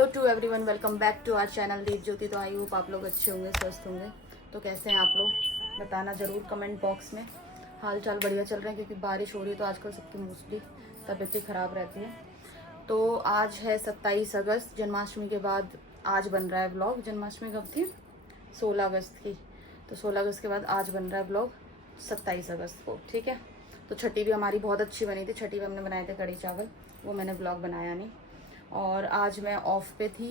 Hello to everyone, welcome back to our channel Deep Jyoti. तो I hope आप लोग अच्छे होंगे, स्वस्थ होंगे। तो कैसे हैं आप लोग, बताना ज़रूर कमेंट बॉक्स में। हाल चाल बढ़िया चल रहे हैं क्योंकि बारिश हो रही है तो आजकल सबकी मोस्टली तबीयतें ख़राब रहती है। तो आज है 27 अगस्त, जन्माष्टमी के बाद आज बन रहा है ब्लॉग। जन्माष्टमी कब थी? 16 अगस्त की। तो 16 अगस्त के बाद आज बन रहा है ब्लॉग 27 अगस्त को, ठीक है। तो छठी भी हमारी बहुत अच्छी बनी थी। छठी में हमने बनाए थे कढ़ी चावल, वो मैंने ब्लॉग बनाया नहीं। और आज मैं ऑफ पे थी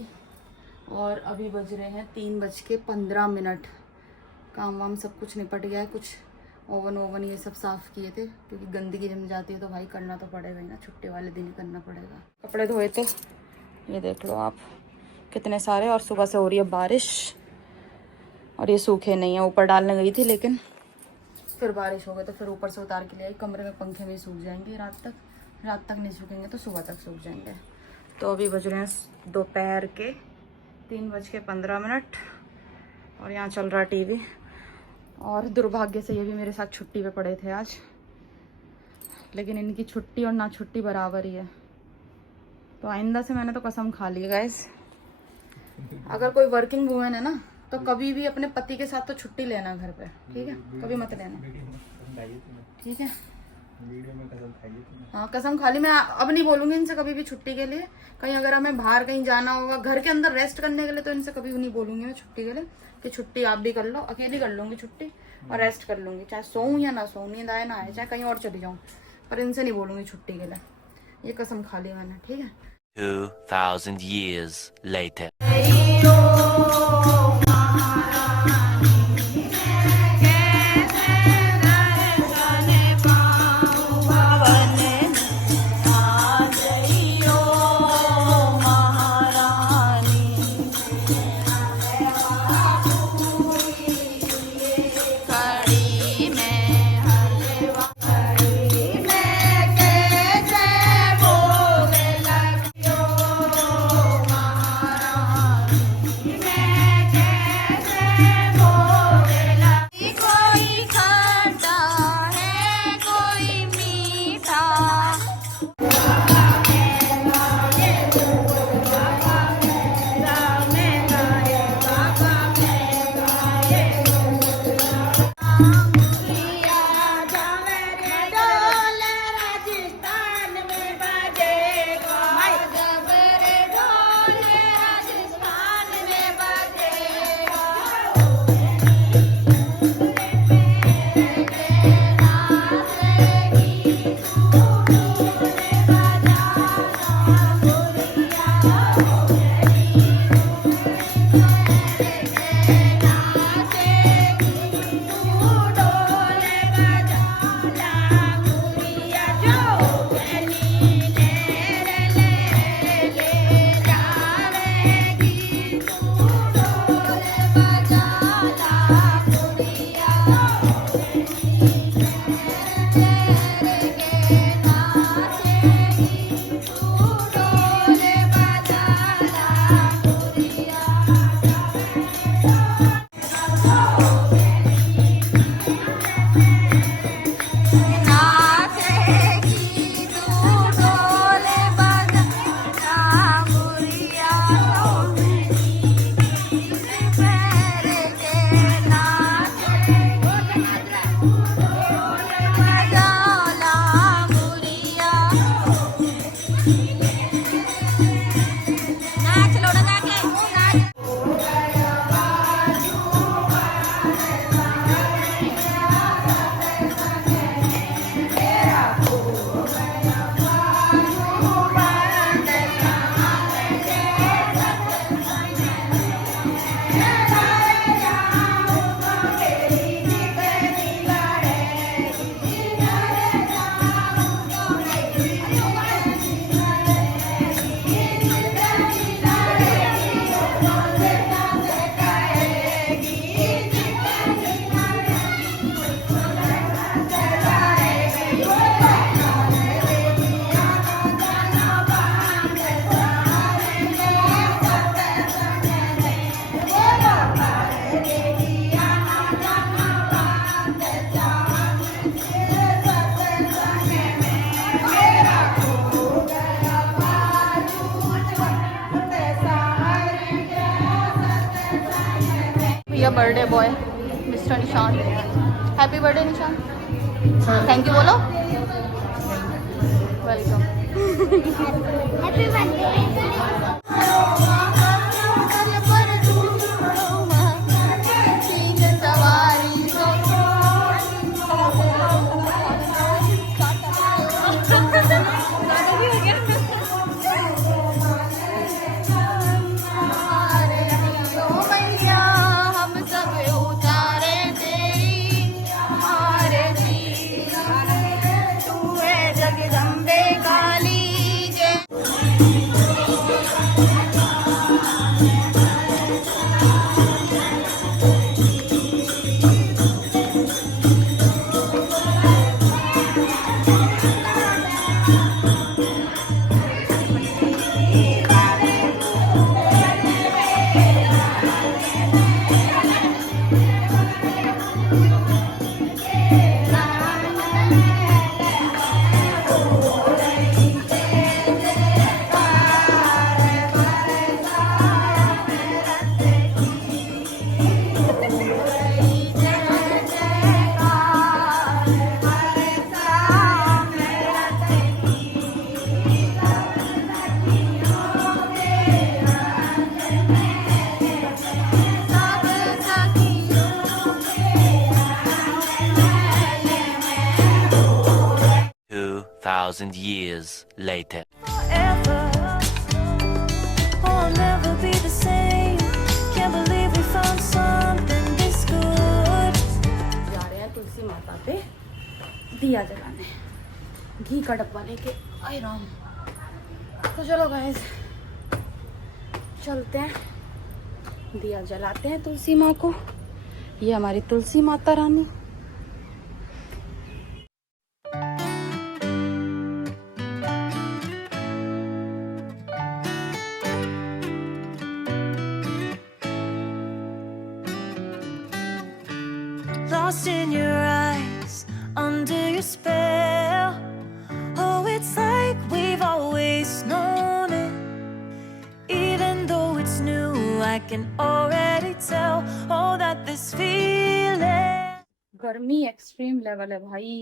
और अभी बज रहे हैं 3:15। काम वाम सब कुछ निपट गया है। कुछ ओवन ये सब साफ़ किए थे क्योंकि गंदगी जम जाती है तो भाई करना तो पड़ेगा ही ना, छुट्टी वाले दिन ही करना पड़ेगा। कपड़े धोए थे, ये देख लो आप कितने सारे। और सुबह से हो रही है बारिश और ये सूखे नहीं है। ऊपर डालने गई थी लेकिन फिर बारिश हो गई तो फिर ऊपर से उतार के ले आई। कमरे में पंखे में सूख जाएंगे रात तक नहीं सूखेंगे तो सुबह तक सूख जाएंगे। तो अभी बज रहे हैं दोपहर के 3:15 और यहाँ चल रहा टीवी। और दुर्भाग्य से ये भी मेरे साथ छुट्टी पे पड़े थे आज, लेकिन इनकी छुट्टी और ना छुट्टी बराबर ही है। तो आइंदा से मैंने तो कसम खा ली गाइस, अगर कोई वर्किंग वूमेन है ना तो कभी भी अपने पति के साथ तो छुट्टी लेना घर पे, ठीक है। कभी मत लेना, ठीक है। हाँ कसम खा ली। मैं अब नहीं बोलूंगी इनसे कभी भी छुट्टी के लिए। कहीं अगर हमें बाहर कहीं जाना होगा घर के अंदर रेस्ट करने के लिए तो इनसे कभी नहीं बोलूंगी मैं छुट्टी के लिए कि छुट्टी आप भी कर लो। अकेली कर लूंगी छुट्टी और रेस्ट कर लूंगी, चाहे सोऊं या ना सोऊं, नींद आए ना आए, चाहे कहीं और चली जाऊं, पर इनसे नहीं बोलूंगी छुट्टी के लिए। ये कसम खा ली मैंने, ठीक है। 2000 years later. गया बर्थडे बॉय मिस्टर निशान। हैप्पी बर्थडे निशान। थैंक यू बोलो। Welcome. Happy birthday. Thousand years later. Forever, I'll never be the same. Can't believe we found something this good. जा रहे हैं तुलसी माता पे दिया जलाने, घी का डब्बा लेके आए राम। तो चलो गाइस चलते हैं, दिया जलाते हैं तुलसी माँ को। ये हमारी तुलसी Mata Rani. Lost in your eyes, under your spell. Oh, it's like we've always known it. Even though it's new, I can already tell. Oh, that this feeling. गर्मी एक्सट्रीम लेवल है भाई।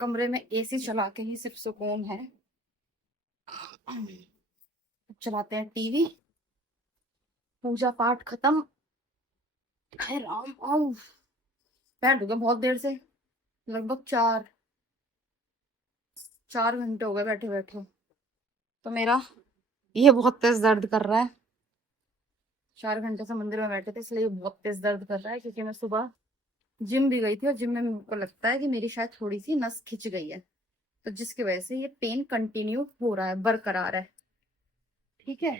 कमरे में एसी चला के ही सिर्फ सुकून है। चलाते हैं टीवी। पूजा पाठ खत्म। हाय राम, आओ पैर दुखे बहुत देर से, लगभग 4 घंटे हो गए बैठे बैठे। तो मेरा ये बहुत तेज दर्द कर रहा है। 4 घंटे से मंदिर में बैठे थे इसलिए बहुत तेज दर्द कर रहा है, क्योंकि मैं सुबह जिम भी गई थी और जिम में मेरे को लगता है कि मेरी शायद थोड़ी सी नस खिंच गई है, तो जिसकी वजह से ये पेन कंटिन्यू हो रहा है, बरकरार है। ठीक है,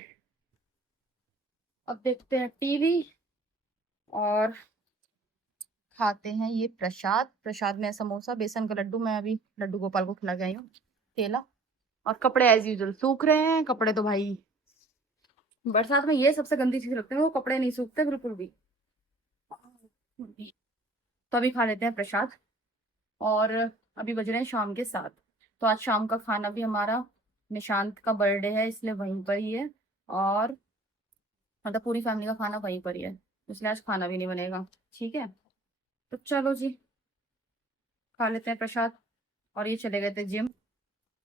अब देखते हैं टीवी और खाते हैं ये प्रसाद। प्रसाद में समोसा, बेसन का लड्डू। मैं अभी लड्डू गोपाल को खिला गई हूँ, केला। और कपड़े एज यूजुअल सूख रहे हैं। कपड़े तो भाई बरसात में ये सबसे गंदी चीज लगती है, वो कपड़े नहीं सूखते बिल्कुल भी। तो अभी खा लेते हैं प्रसाद। और अभी बज रहे हैं शाम के 7। तो आज शाम का खाना भी हमारा, निशांत का बर्थडे है इसलिए वहीं पर ही है, और मतलब पूरी फैमिली का खाना वहीं पर ही है, इसलिए आज खाना भी नहीं बनेगा। ठीक है, तो चलो जी खा लेते हैं प्रसाद। और ये चले गए थे जिम।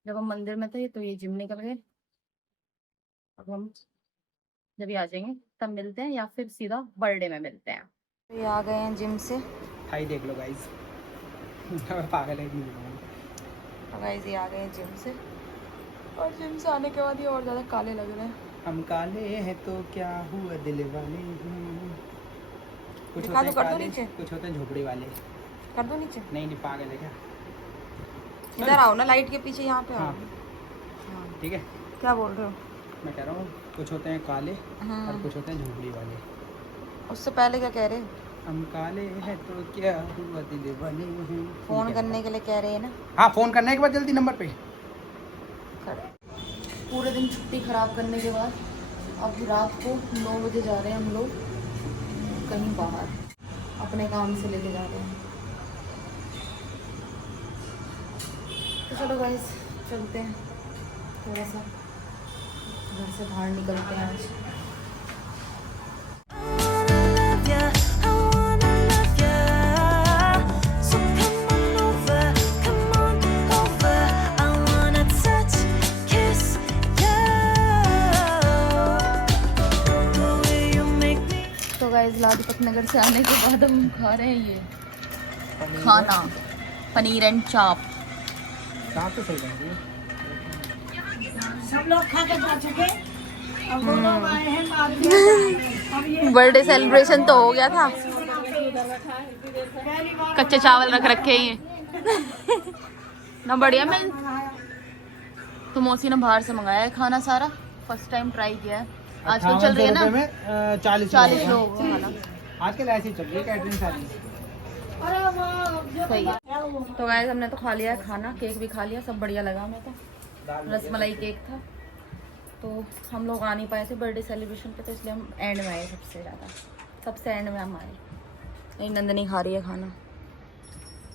जब हम मंदिर में थे तो ये जिम निकल गए। अब हम जब ये आ जाएंगे तब मिलते हैं, या फिर सीधा बर्थडे में मिलते हैं। तो ये आ गए हैं जिम से। हाई देख लो गाइस। पागल है नहीं। तो गाइस ये आ गए हैं जिम से, और जिम से आने के बाद ये और ज़्यादा काले लग रहे हैं। हम काले हैं तो क्या हुआ दिल वाले। कुछ दिखा होते दो, हैं कर दो काले, नीचे। कुछ होते हैं झोपड़ी वाले। कर दो नीचे। नहीं नहीं, पागल है क्या। इधर आओ ना, लाइट के पीछे यहाँ पे आओ। हाँ। हाँ। ठीक है, क्या बोल रहे हो? मैं कह रहा हूँ कुछ होते हैं काले और कुछ होते हैं झोपड़ी वाले। उससे पहले क्या कह रहे? हम काले हैं तो क्या हुआ दिल वाले। फोन करने के लिए कह रहे हैं ना। हाँ, फोन करने के बाद जल्दी नंबर पे। पूरे दिन छुट्टी खराब करने के बाद अब रात को 9 बजे जा रहे हैं हम लोग कहीं बाहर, अपने काम से लेके जा रहे हैं। तो चलो गाइस चलते हैं, थोड़ा सा घर से बाहर निकलते हैं आज। I wanna love ya Lajpat Nagar से आने के बाद हम खा रहे हैं ये खाना, पनीर एंड चाप। चाप तो सही लग रही है। सब लोग खा के जा चुके, अब वो लोग आए हैं बाद में। अब ये बर्थडे सेलिब्रेशन तो हो गया था, कच्चे चावल रख रखे हैं ये ना, बढ़िया। मैं तो मौसी ने बाहर से मंगाया है खाना सारा, फर्स्ट टाइम ट्राई किया है। आजकल चल रही है ना 40 लोग खाना, आजकल ऐसी चल रही है कैटरिंग सारी। सही है। तो गाइस हमने तो खा लिया है खाना, केक भी खा लिया, सब बढ़िया लगा हमें तो। रसमलाई केक था। तो हम लोग आ नहीं पाए थे बर्थडे सेलिब्रेशन पे, तो इसलिए हम एंड में आए, सबसे एंड में हम आए। नहीं, नंदनी खा रही है खाना।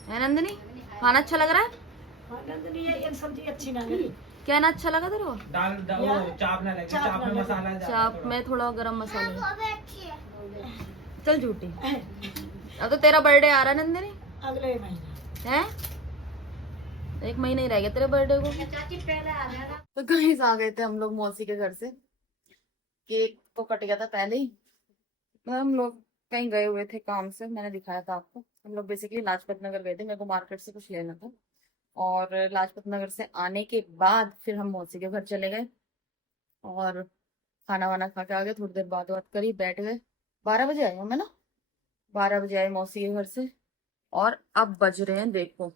है नंदनी, खाना अच्छा लग रहा है? ये सब्जी अच्छी ना लगी। क्या ना अच्छा लगा तेरे को? दाल वो चाप ना लगे, चाप में मसाला ज्यादा, चाप में थोड़ा गरम मसाला। चल झूठी, अब तो तेरा बर्थडे आ रहा है नंदनी, अगले महीने है? 1 महीना ही रह गया तेरे बर्थडे को। तो कहीं आ गए थे हम लोग मौसी के घर से, केक तो कट गया था पहले ही। हम लोग कहीं गए हुए थे काम से, मैंने दिखाया था आपको। हम लोग बेसिकली लाजपत नगर गए थे, मेरे को मार्केट से कुछ लेना था। और लाजपत नगर से आने के बाद फिर हम मौसी के घर चले गए और खाना वाना खा के आ गए। थोड़ी देर बात करी, बैठ गए। 12 बजे आए हम, है ना? 12 बजे आए मौसी के घर से, और अब बज रहे हैं देखो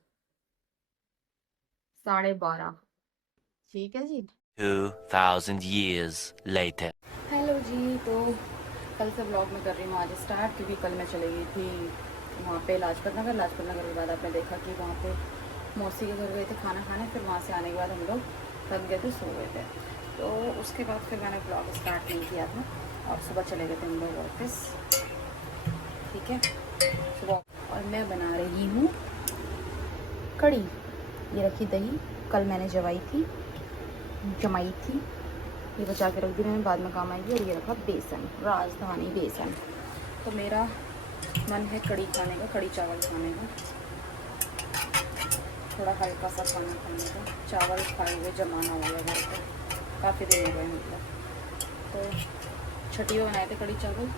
12:30। ठीक है जी। 2000 years later. हेलो जी, तो कल से ब्लॉग में कर रही हूँ आज स्टार्ट, क्योंकि कल मैं चली गई थी वहाँ पे लाजपत नगर के बाद आपने देखा कि वहाँ पे मौसी के घर गए थे खाना खाने। फिर वहाँ से आने के बाद हम लोग थक गए थे, सो गए थे। तो उसके बाद फिर मैंने ब्लॉग स्टार्ट नहीं किया था, और सुबह चले गए थे हम लोग ऑफिस। ठीक है, सुबह। और मैं बना रही हूँ कड़ी। ये रखी दही, कल मैंने जमाई थी, ये बचा के रख दी मैंने, बाद में काम आएगी। और ये रखा बेसन, राजधानी बेसन। तो मेरा मन है कड़ी खाने का, कड़ी चावल खाने का, थोड़ा हल्का सा खाना खाने का। चावल खाए हुए जमाना हो गया घर पे, काफ़ी दिन हो गए मतलब। तो छठी में बनाए थे कड़ी चावल,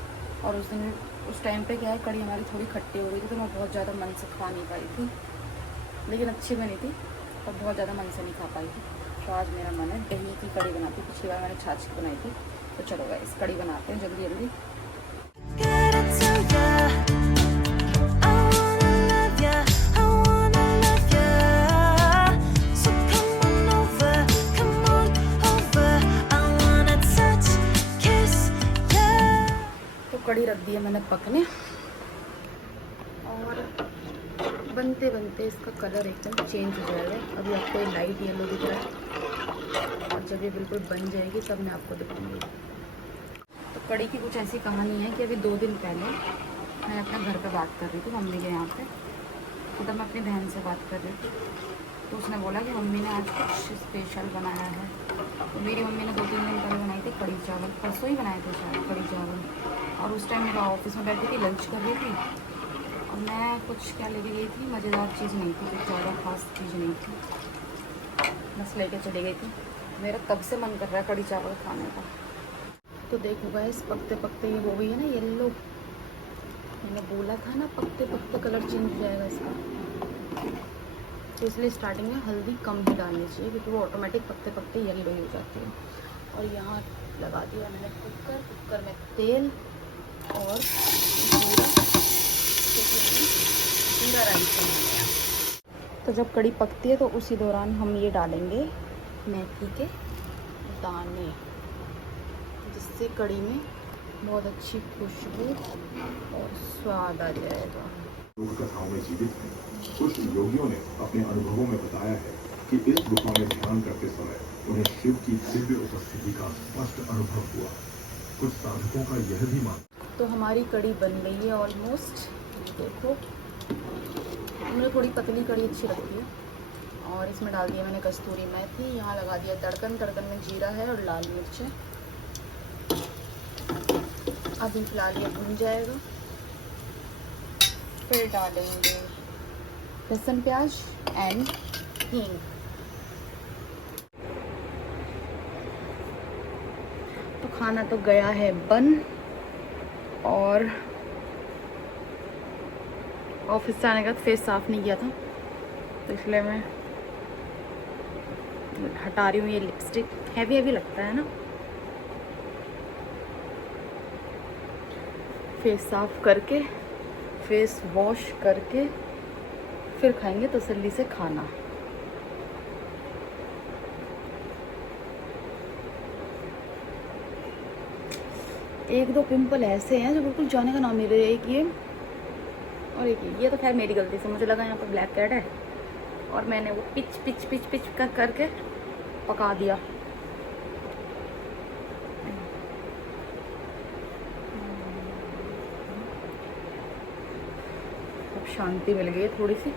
और उस टाइम पे क्या है, कड़ी हमारी थोड़ी खट्टी हो गई थी, तो मैं बहुत ज़्यादा मन से खा नहीं पाई थी, लेकिन अच्छी बनी थी, और बहुत ज़्यादा मन से नहीं खा पाई थी। तो आज मेरा मन है दही की कड़ी बनाती। पिछली बार मैंने छाछ की बनाई थी। तो चलो गाइस, कड़ी बनाते हैं जल्दी जल्दी। Gotta tell ya, I wanna love ya, I wanna love ya. So come on over, I wanna touch, kiss ya. तो कड़ी रख दी है मैंने पकने, और बनते बनते इसका कलर एकदम चेंज हो जाएगा। अभी आपको ये लाइट येलो दिख रहा है, और जब ये बिल्कुल बन जाएगी तब मैं आपको दिखाऊंगी। तो कड़ी की कुछ ऐसी कहानी है कि अभी 2 दिन पहले मैं अपने घर पे बात कर रही थी मम्मी के यहाँ पे, तब मैं अपनी बहन से बात कर रही थी। तो उसने बोला कि मम्मी ने आज कुछ स्पेशल बनाया है। तो मेरी मम्मी ने 2-3 दिन पहले बनाई थी कड़ी चावल, परसों ही बनाए थे शायद कड़ी चावल। और उस टाइम मेरा ऑफिस में बैठी थी, लंच कर रही थी, और मैं कुछ क्या लेके गई थी, मज़ेदार चीज़ नहीं थी, कुछ ज़्यादा खास चीज़ नहीं थी, बस लेके चली गई थी। मेरा तब से मन कर रहा है कड़ी चावल खाने का। तो देखो गाइस, पकते पकते ये हो गई है ना येलो, मैंने बोला था ना पकते पकते कलर चेंज हो जाएगा इसका। तो इसलिए स्टार्टिंग में हल्दी कम ही डालनी चाहिए, क्योंकि वो ऑटोमेटिक पकते पकते येलो ही हो जाती है। और यहाँ लगा दिया मैंने कुकर में तेल और जीरा राइस बनाया। तो जब कड़ी पकती है तो उसी दौरान हम ये डालेंगे मेथी के दाने, जिससे कड़ी में बहुत अच्छी खुशबू और स्वाद आ जाएगा। कथाओं में जीवित हैं। कुछ योगियों ने अपने अनुभवों में बताया है कि इस गुफा में ध्यान करते समय उन्हें शिव की दिव्य उपस्थिति का स्पष्ट अनुभव हुआ। कुछ साधकों का यह भी मान। तो हमारी कड़ी बन गई है ऑलमोस्ट। देखो, हमने थोड़ी पतली कड़ी अच्छी रखी है, और इसमें डाल दिया मैंने कस्तूरी मेथी। यहाँ लगा दिया तड़कन में जीरा है और लाल मिर्च है। अभी फिलहाल ये भुन जाएगा, फिर डालेंगे लहसुन प्याज एंड हींग। तो खाना तो गया है बन, और ऑफिस से आने के बाद फेस साफ नहीं किया था, तो इसलिए मैं हटा रही हूँ ये लिपस्टिक। हैवी हैवी लगता है ना। फेस साफ करके, फेस वॉश करके फिर खाएंगे तसल्ली से खाना। एक दो पिंपल ऐसे हैं जो बिल्कुल जाने का नाम नहीं ले रहे। एक ये और एक ये तो खैर मेरी गलती से, मुझे लगा यहाँ पर ब्लैक कैट है और मैंने वो पिच पिच पिच पिच करके पका दिया। अब शांति मिल गई है थोड़ी सी,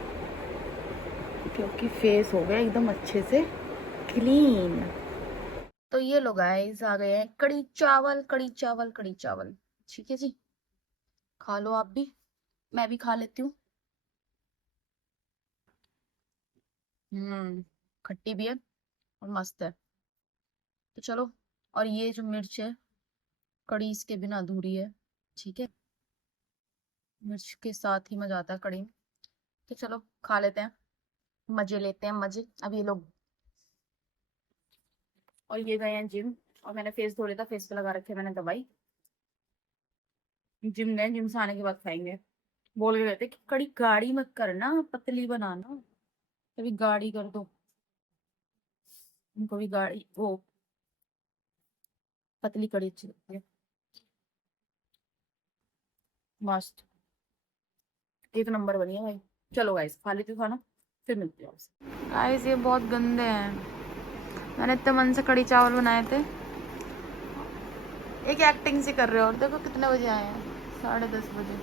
क्योंकि फेस हो गया एकदम अच्छे से क्लीन। तो ये लोग गाइस आ गए हैं कड़ी चावल, कड़ी चावल, कड़ी चावल। ठीक है जी, खा लो आप भी, मैं भी खा लेती हूँ। खट्टी भी है और मस्त है। तो चलो, और ये जो मिर्च है, कड़ी इसके बिना अधूरी है। ठीक है, मिर्च के साथ ही मजा आता है कड़ी में। तो चलो खा लेते हैं, मजे लेते हैं मजे। अब ये लोग और ये गए हैं जिम, और मैंने फेस धो लिया था, फेस पे लगा रखे मैंने दवाई। जिम गए, जिम से आने के बाद खाएंगे। बोल के गए थे कि कड़ी गाढ़ी मत करना, पतली बनाना, कभी गाढ़ी कर दो। उनको भी गाढ़ी, वो पतली कड़ी अच्छी लगती है। मस्त, एक नंबर बनी है भाई। चलो गाइस, खा लेती हूँ खाना, फिर मिलती हूँ आपसे। गाइस ये बहुत गंदे हैं, मैंने इतने मन से कड़ी चावल बनाए थे। एक एक्टिंग सी कर रहे हो, और देखो कितने बजे आए हैं, 10:30 बजे।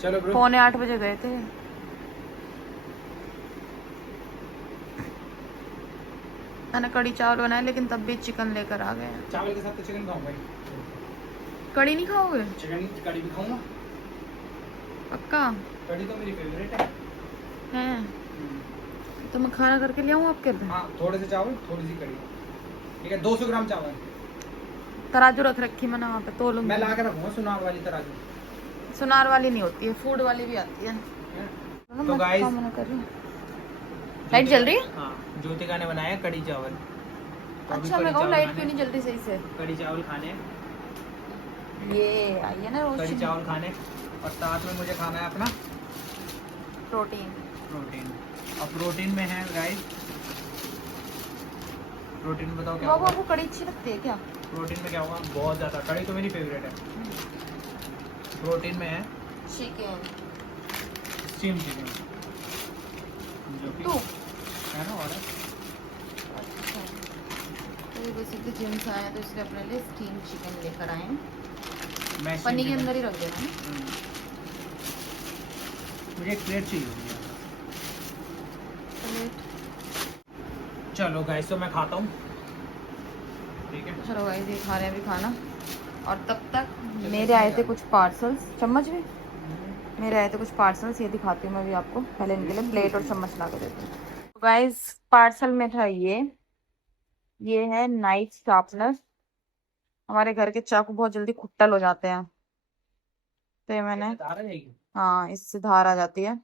चलो ब्रो, 7:45 बजे गए थे। मैंने कड़ी चावल बनाए, लेकिन तब भी चिकन लेकर आ गए हैं। चावल के साथ तो चिकन खाऊंगा ही। कड़ी नहीं खाओगे? चिकन कड़ी भी खाऊंगा पक्का? कड़ी तो मेरी फेवरेट है। हैं तो मैं खाना करके ले आऊँ आपके लिए? हाँ, थोड़े से चावल, थोड़ी सी कड़ी। ठीक है, 200 ग्राम चावल। तराजू रख रखी मैंने वहाँ पे, तोलूंगी। मैं ला के रखूंगा सुनार वाली तराजू। सुनार वाली नहीं होती है, फूड वाली भी आती है। तो गाइस, मना कर रही हूँ। लाइट जल रही है? हाँ, ज्योतिका ने बनाया कड़ी चावल। तो अभी अच्छा, कड़ी मैं कहूँ चावल लाइट खाने- क्यों नहीं जल रही सही से? कड़ी चावल खाने हैं। ये आई है ना कड़ी रोशनी। चावल खाने, और साथ में मुझे खाना है अपना प्रोटीन। प्रोटीन। और प्रोटीन में है गाइस, प्रोटीन में बताओ क्या बाबू होगा? आपको कड़ी अच्छी लगती है क्या? प्रोटीन में क्या होगा? बहुत ज़्यादा, कड़ी तो मेरी फेवरेट है। प्रोटीन में है चिकन। स्टीम चिकन, जो कि तू है ना। और अच्छा, तो ये बेसिकली जिम से आए हैं, तो इसलिए अपने लिए स्टीम चिकन लेकर आए हैं। मैं पन्नी के अंदर ही रख देना है। मुझे एक प्लेट चाहिए होगी यार। प्लेट। चलो गाइस, तो मैं खाता हूँ। ठीक है, चलो गाइस, ये खा रहे हैं अभी खाना, और तब तक मेरे आए थे कुछ पार्सल्स। चम्मच भी मेरे आए थे कुछ पार्सल्स, ये दिखाती हूँ मैं भी आपको। पहले इनके लिए प्लेट और चम्मच ला के देती हूँ। गाइस, पार्सल में था ये है नाइफ शार्पनर। हमारे घर के चाकू बहुत जल्दी खुट्टल हो जाते हैं, तो ये मैंने, आ जाएगी। हाँ, इससे धार आ जाती है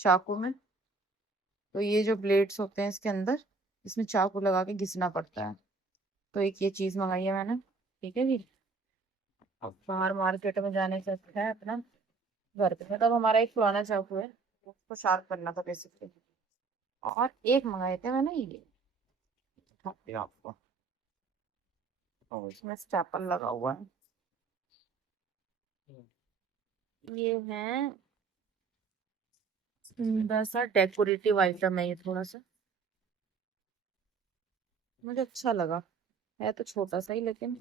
चाकू में। तो ये जो ब्लेड्स होते हैं इसके अंदर, इसमें चाकू लगा के घिसना पड़ता है। तो एक ये चीज मंगाई है मैंने। ठीक है जी, अब बाहर मार्केट में जाने से अच्छा है अपना घर पे। मतलब हमारा एक पुराना चाकू है, उसको शार्प करना था बेसिकली। और एक मंगाए थे मैंने ये, दिखाती हूँ आपको। और इसमें स्टेपल लगा हुआ है। ये है सुंदर सा डेकोरेटिव आइटम है ये, थोड़ा सा मुझे अच्छा लगा। है तो छोटा सा ही, लेकिन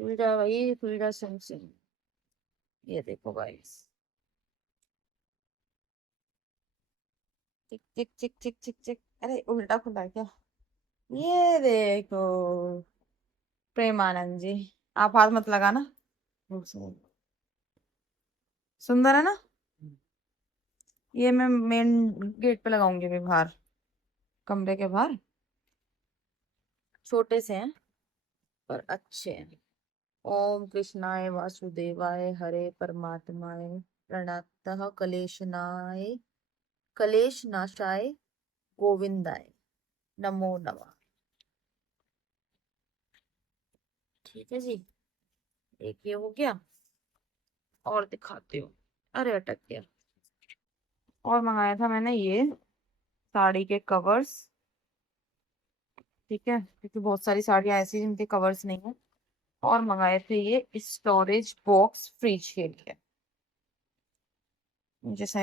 फुलझा, वही फुलझा सिम। ये देखो गाइस, चिक चिक चिक चिक चिक चिक। अरे उल्टा खुला है क्या? ये देखो प्रेमानंद जी, आप हाथ मत लगाना। सुंदर है ना? ये मैं मेन गेट पे लगाऊंगी अभी बाहर, कमरे के बाहर। छोटे से हैं पर अच्छे हैं। ओम कृष्णाय वासुदेवाय हरे परमात्माय प्रणतः कलेशनाशाय गोविंदाय नमो नमः। ठीक है जी, एक ये हो गया। और दिखाती हूँ, अरे अटक गया। और मंगाया था मैंने ये साड़ी के कवर्स, ठीक है, क्योंकि बहुत सारी साड़ियाँ ऐसी हैं जिनके कवर्स नहीं है। और मंगाए थे ये स्टोरेज बॉक्स फ्रिज के लिए, जैसे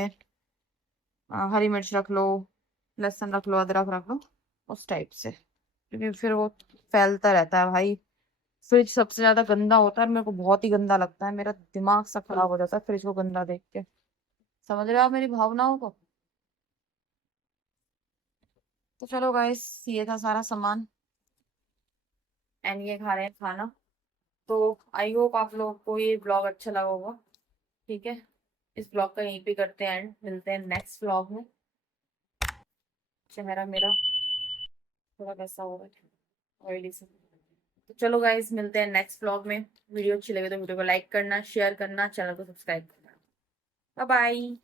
हरी मिर्च रख लो, लहसुन रख लो, अदरक रख लो, उस टाइप से, क्योंकि फिर वो फैलता रहता है भाई। फ्रिज सबसे ज्यादा गंदा होता है, मेरे को बहुत ही गंदा लगता है, मेरा दिमाग सा खराब हो जाता है फ्रिज को गंदा देख के। समझ रहे हो आप मेरी भावनाओं को? तो चलो गाइस, ये था सारा सामान एंड ये खा रहे हैं खाना। तो आई होप आप लोगों को ये ब्लॉग अच्छा लगा होगा। ठीक है, इस ब्लॉग का यहीं पे करते हैं एंड, मिलते हैं नेक्स्ट ब्लॉग में। चेहरा मेरा थोड़ा कैसा हो रहा है, ऑयली से। तो चलो गाइस, मिलते हैं नेक्स्ट ब्लॉग में। वीडियो अच्छी लगे तो वीडियो को लाइक करना, शेयर करना, चैनल को सब्सक्राइब करना। Bye bye.